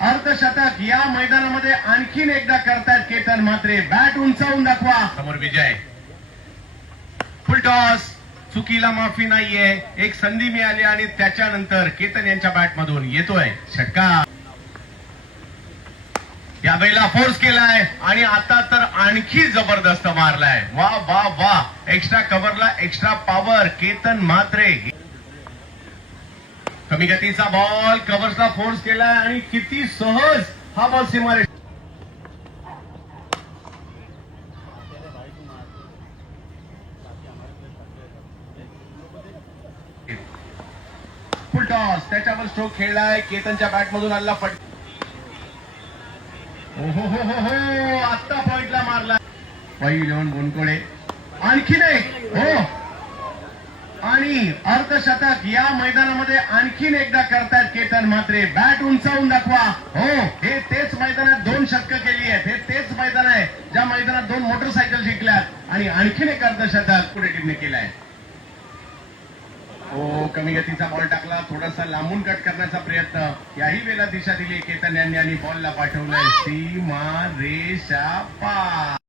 अर्धशतक या मैदानामध्ये आणखीन एकदा करतायत केतन म्हात्रे. बॅट उंचावून दाखवा. समोर विजय. फुल टॉस. चुकीला माफी नाहीये. एक संधी मिळाली आणि त्याच्यानंतर केतन यांच्या बॅटमधून येतोय षटकार. या वेळेला फोर्स केलाय आणि आता तर आणखी जबरदस्त मारलाय. वा वा वा. एक्स्ट्रा कव्हरला एक्स्ट्रा पॉवर. केतन म्हात्रे. कमी गतीचा बॉल. कव्हर्सला फोर्स केलाय आणि किती सहज हा बॉल सीमारे. Full toss. त्याच्यावर स्ट्रोक खेळलाय. केतनच्या बॅटमधून आला फट. हो हो हो हो. आत्ता पॉइंटला मारला. 5-11 बोनकोडे. आणखीन एक. हो. आणि अर्धशतक या मैदानामध्ये आणखीन एकदा करतायत केतन म्हात्रे. बॅट उंचावून दाखवा. हो. हे तेच मैदानात 2 शतकं केली आहेत. हे तेच मैदान आहे ज्या मैदानात 2 मोटरसायकल जिंकल्यात आणि आणखीन एक अर्धशतक पुढे टीमने केलाय. हो. कमी गतीचा बॉल टाकला. थोडासा लांबून कट करण्याचा प्रयत्न. याही वेळेला दिशा दिली केतन यांनी आणि बॉलला पाठवलंय सीमा रेषा पार.